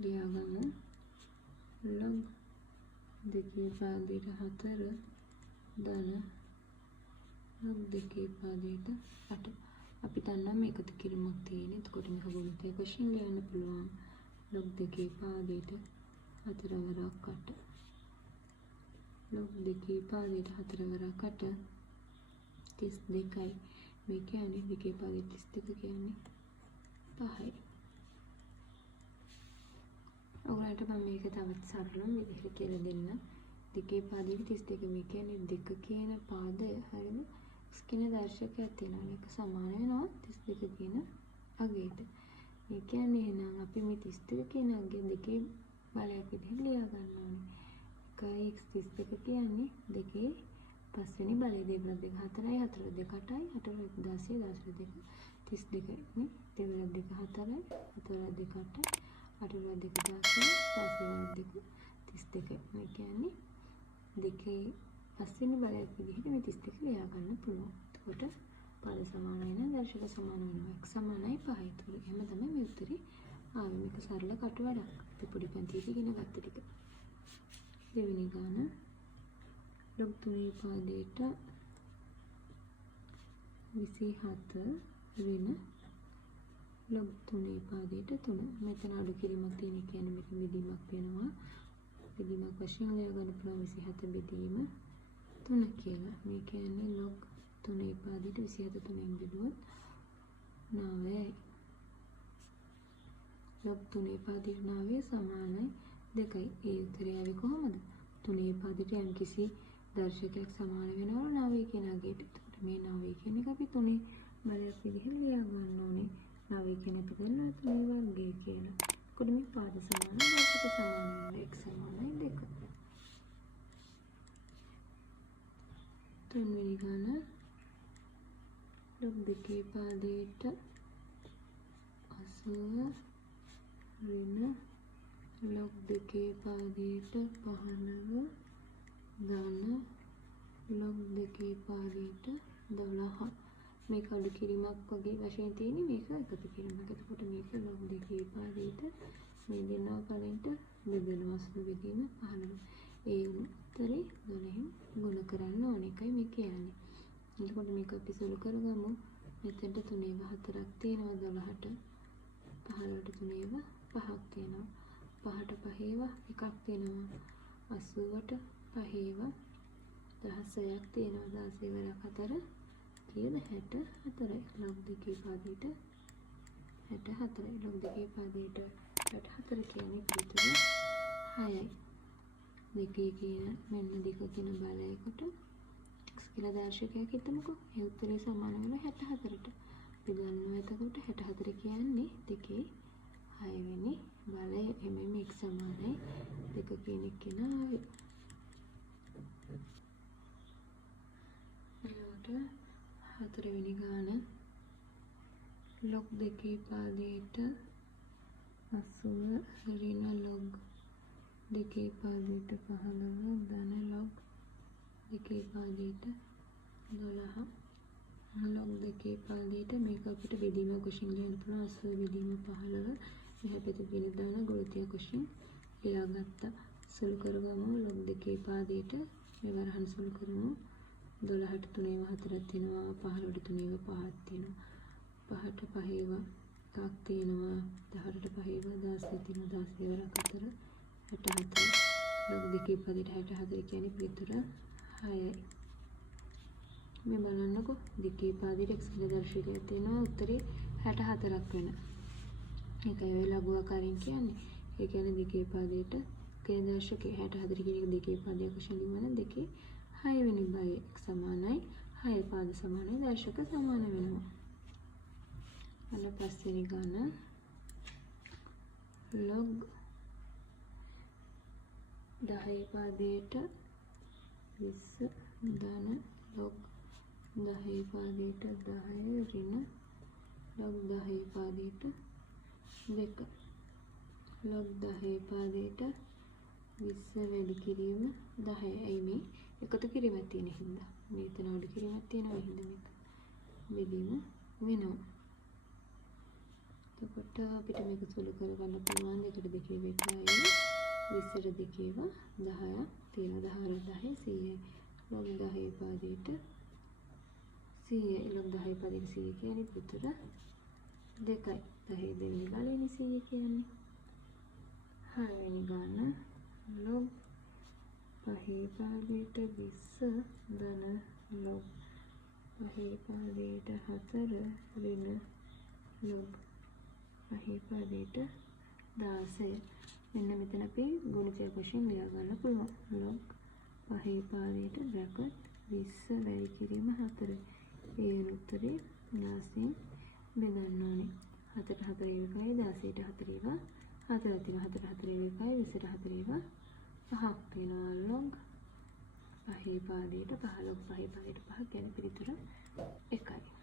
ලියා ගමු. log දෙකේ පාදයට 4 ධන log දෙකේ පාදයට 8. අපි දන්නවා මේ එකතු කිරීමක් තියෙන්නේ. එතකොට මේක ගුණිතයක් වශයෙන් ලියන්න පුළුවන්. log දෙකේ පාදයට 4 වරක් 8. log දෙකේ පාදයට 4 වරක් 8 32යි. මේ කියන්නේ දෙකේ පාදයට 32 කියන්නේ 5යි. ඔයාලට මම මේක තවත් සරල විදිහට කියලා දෙන්න. දෙකේ පාදයට 32 මේ කියන්නේ 2 කියන පාදය හරිද? x කියන දර්ශකයක් තියෙනවා. ඒක සමාන වෙනවා 32 කියන අගයට. මේ කියන්නේ එහෙනම් අපි මේ 32 කියන අගය දෙකේ බලයක් විදිහට ලියා ගන්න ඕනේ. 1x 32 කියන්නේ දෙකේ පස්වෙනි බලය දෙවලක් දෙක 4යි 4 දෙක 8යි 8 16 16 දෙක 32 නේ. දෙවලක් දෙක 4යි 4 දෙක 8යි 8 දෙක 16 16 දෙක 32. මේ කියන්නේ දෙකේ පස්වෙනි බලයක් විදිහට මේ 32 ලියා ගන්න පුළුවන්. එතකොට පද සමාන වෙන දර්ශක සමාන වෙනවා. x සමානයි 5යි. ඒතර එහෙම තමයි මේ උත්තරේ ආවේ. මේක සරල කට වැඩක්. අපි පොඩි පන්තියේදී ඉගෙන ගත්ත ටික. දෙවෙනි ගාන log 3 පාදයට 27 වෙන log 3 පාදයට 3. මෙතන අඩු කිරීමක් තියෙන කියන්නේ මේක බෙදීමක් වෙනවා. බෙදීමක් වශයෙන් ලියා ගන්න පුළුවන් 27 බෙදීම 3 කියලා. මේ කියන්නේ log 3 පාදයට 27 3ෙන් බෙදුවොත් 9යි. log 3 පාදයට 9 සමානයි 2යි. ඒ උත්තරය ආවේ කොහොමද? 3 පාදයට යම්කිසි දර්ශකයක් සමාන වෙනවා 9 කියන අගයට. එතකොට මේ 9 කියන එක අපි 3 බලයක් විදිහට ලියා ගන්න ඕනේ. 9 කියන එක දන්නවා 3 වර්ගය කියලා. එතකොට මේ පාද සමාන දර්ශක සමාන වෙනවා. x සමානයි 2. තුන්වෙනි ගාන log දෙකේ පාදයට 80 ඍණ log දෙකේ පාදයට 15 ධන log දෙකේ පාදයට 12. මේක අඩු කිරීමක් වගේ වශයෙන් තියෙන්නේ. මේක එකතු කිරීමක්. එතකොට මේක log දෙකේ පාදයට මේ දෙනවා කලින්ට බෙදෙනවා. සුළු බෙදීම 15. ඒ උත්තරේ 12න් ගුණ කරන්න ඕන එකයි මේ කියන්නේ. එතකොට මේක අපි සුළු කරගමු. මෙතනට 3 4ක් තියෙනවා 12ට. 15ට 3 5ක් තියෙනවා. 5ට 5 එකක් තියෙනවා. 80ට 5 16ක් තියෙනවා. 16 වරක් 4 කීයද? 64යි. log දෙකේ පාදයට 64යි. log දෙකේ පාදයට 64 කියන්නේ පිටුර 6යි. දෙකේ කියන මෙන්න දෙක කියන බලයකට x කියලා දර්ශකයක් හිතමුකෝ. ඒ උත්තරේ සමාන වෙනවා 64ට. අපි දන්නවා එතකොට 64 කියන්නේ දෙකේ 6 වෙනි බලය. එමෙන්න x සමානයි 2 කියන එක නාවේ. ඊළඟට 4 වෙනි ගාන log දෙකේ පාදයට 80 ඍණ log දෙකේ පාදයට 15 ධන log දෙකේ පාදයට 12 log දෙකේ පාදයට මේක අපිට බෙදීමක් වශයෙන් ලියන්න පුළුවන්. 80 බෙදීම 15 මෙහා පැත්තේ තියෙන දාන ගුණිතයක් වශයෙන් ලියාගත්තා. සුළු කරගමු. log දෙකේ පාදයට මේ වරහන් සුළු කරමු. 12ට 3 4ක් තියෙනවා. 15ට 3 5ක් තියෙනවා. 5ට 5 එකක් තියෙනවා. 18ට 5 16 තියෙනවා. 16 වරක් 4 64. log දෙකේ පාදයට 64 කියන්නේ පිටුර 6යි. මේ බලන්නකෝ දෙකේ පාදයට x කියන දර්ශකයක් තියෙනවා. උත්තරේ 64ක් වෙන. ඒකයි ඔය ලඝු ආකාරයෙන් කියන්නේ. ඒ කියන්නේ දෙකේ පාදයට කියන දර්ශකය 64 කියන එක දෙකේ පාදයක් වශයෙන් ලියවන දෙකේ 6 වෙනි බලය x සමානයි 6 පාද සමානයි දර්ශක සමාන වෙනවා. අන්න පස්වෙනි ගාන log 10 පාදයට 20 ධන log 10 පාදයට 10 ඍණ log 10 පාදයට 2 log 10 පාදයට 20 වැඩි කිරීම 10යි. මේ එකතු කිරීමක් තියෙන හින්දා මෙතන අඩු කිරීමක් තියෙනවා හින්දා මේක බෙදීම වෙනවා. එතකොට අපිට මේක සුළු කරගන්න පුළුවන් 2ට 2 2යි 20ට 2 10ක් තියෙනවා 10 10 100 log 10 පාදයට 100 log 10 පාදයට 100 කියන්නේ පුතට 2යි 10 දෙන්නේ ගානේ 100 කියන්නේ 6 වෙනි ගාන log 5 පාදයට 20 ධන log 5 පාදයට 4 ඍණ log 5 පාදයට 16 මෙන්න මෙතන අපි ගුණිතයක් වශයෙන් ලියා ගන්න පුළුවන් log 5 පාදයට බ්‍රැකට් 20 වැඩි කිරීම 4 ඒ උත්තරේ 16 බෙදන්න ඕනේ 4ට 4 එකයි 16ට 4 ඒවා 4ක් තියෙනවා 4ට 4 එකයි 20ට 4 ඒවා 5ක් වෙනවා log 5 පාදයට 5 log 5 පාදයට 5 කියන්නේ පිළිතුර 1යි